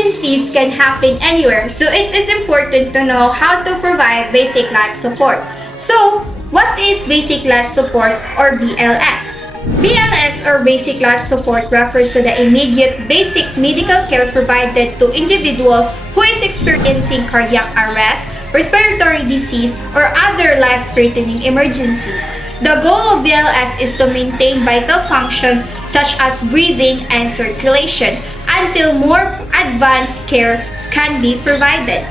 emergencies can happen anywhere, so it is important to know how to provide basic life support. So, what is basic life support or BLS? BLS or basic life support refers to the immediate basic medical care provided to individuals who is experiencing cardiac arrest, respiratory disease, or other life-threatening emergencies. The goal of BLS is to maintain vital functions such as breathing and circulation until more advanced care can be provided.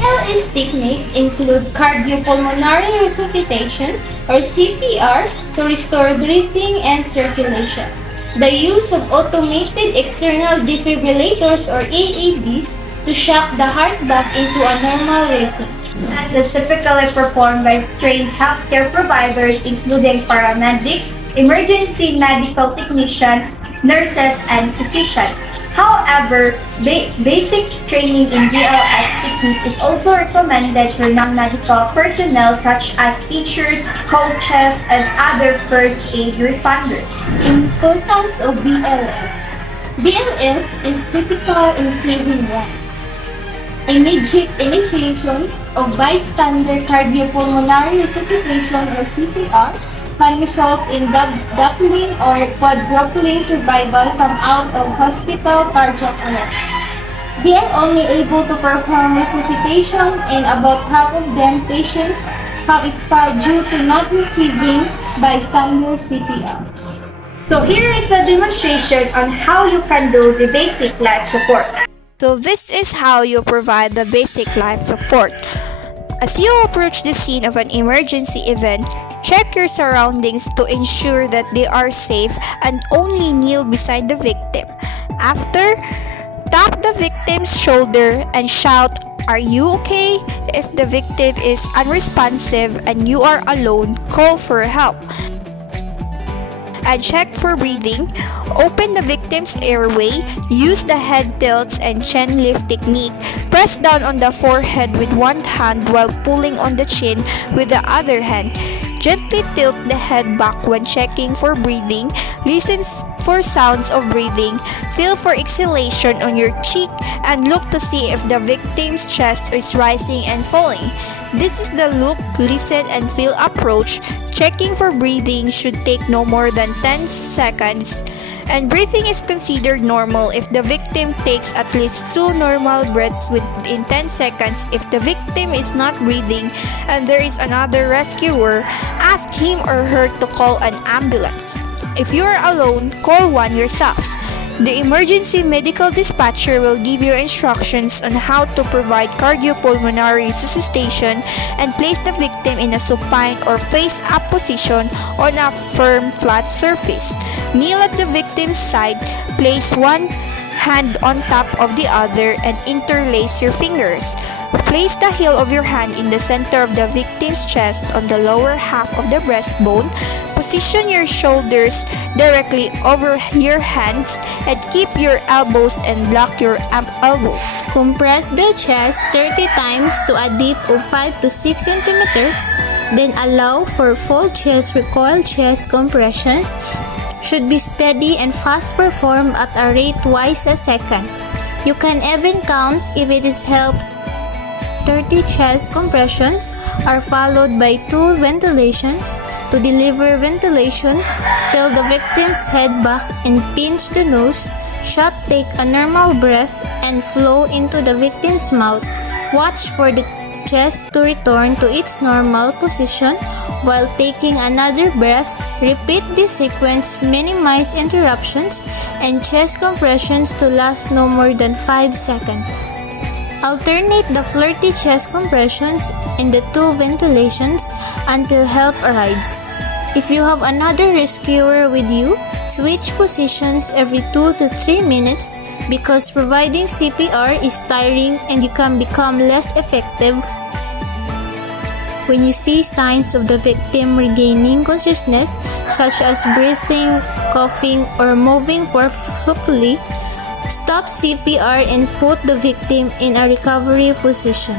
BLS techniques include cardiopulmonary resuscitation or CPR to restore breathing and circulation, the use of automated external defibrillators or AEDs to shock the heart back into a normal rhythm. This is typically performed by trained healthcare providers including paramedics, emergency medical technicians, nurses, and physicians. However, basic training in BLS techniques is also recommended for non-medical personnel such as teachers, coaches, and other first aid responders. Importance of BLS. BLS is critical in saving lives. Immediate initiation of bystander cardiopulmonary resuscitation or CPR can result in doubling or quadrupling survival from out of hospital cardiac arrest. They are only able to perform resuscitation and about half of them patients have expired due to not receiving bystander CPR. So here is a demonstration on how you can do the basic life support. So this is how you provide the basic life support. As you approach the scene of an emergency event, check your surroundings to ensure that they are safe and only kneel beside the victim. After, tap the victim's shoulder and shout, "Are you okay?" If the victim is unresponsive and you are alone, call for help. And check for breathing. Open the victim's airway, use the head tilts and chin lift technique. Press down on the forehead with one hand while pulling on the chin with the other hand. Gently tilt the head back when checking for breathing. Listen for sounds of breathing. Feel for exhalation on your cheek and look to see if the victim's chest is rising and falling. This is the look, listen, and feel approach. Checking for breathing should take no more than 10 seconds. And breathing is considered normal if the victim takes at least 2 normal breaths within 10 seconds. If the victim is not breathing and there is another rescuer, ask him or her to call an ambulance. If you are alone, call one yourself. The emergency medical dispatcher will give you instructions on how to provide cardiopulmonary resuscitation and place the victim in a supine or face-up position on a firm, flat surface. Kneel at the victim's side, place one hand on top of the other and interlace your fingers. Place the heel of your hand in the center of the victim's chest on the lower half of the breastbone. Position your shoulders directly over your hands and keep your elbows and block your elbows. Compress the chest 30 times to a depth of 5 to 6 centimeters. Then allow for full chest recoil chest compressions. Should be steady and fast performed at a rate twice a second. You can even count if it is helped. 30 chest compressions are followed by 2 ventilations. To deliver ventilations, tilt the victim's head back and pinch the nose. Shot, take a normal breath and flow into the victim's mouth. Watch for the chest to return to its normal position while taking another breath. Repeat this sequence, minimize interruptions, and chest compressions to last no more than 5 seconds. Alternate the flirty chest compressions and the 2 ventilations until help arrives. If you have another rescuer with you, switch positions every 2 to 3 minutes because providing CPR is tiring and you can become less effective. When you see signs of the victim regaining consciousness, such as breathing, coughing, or moving profusely, stop CPR and put the victim in a recovery position.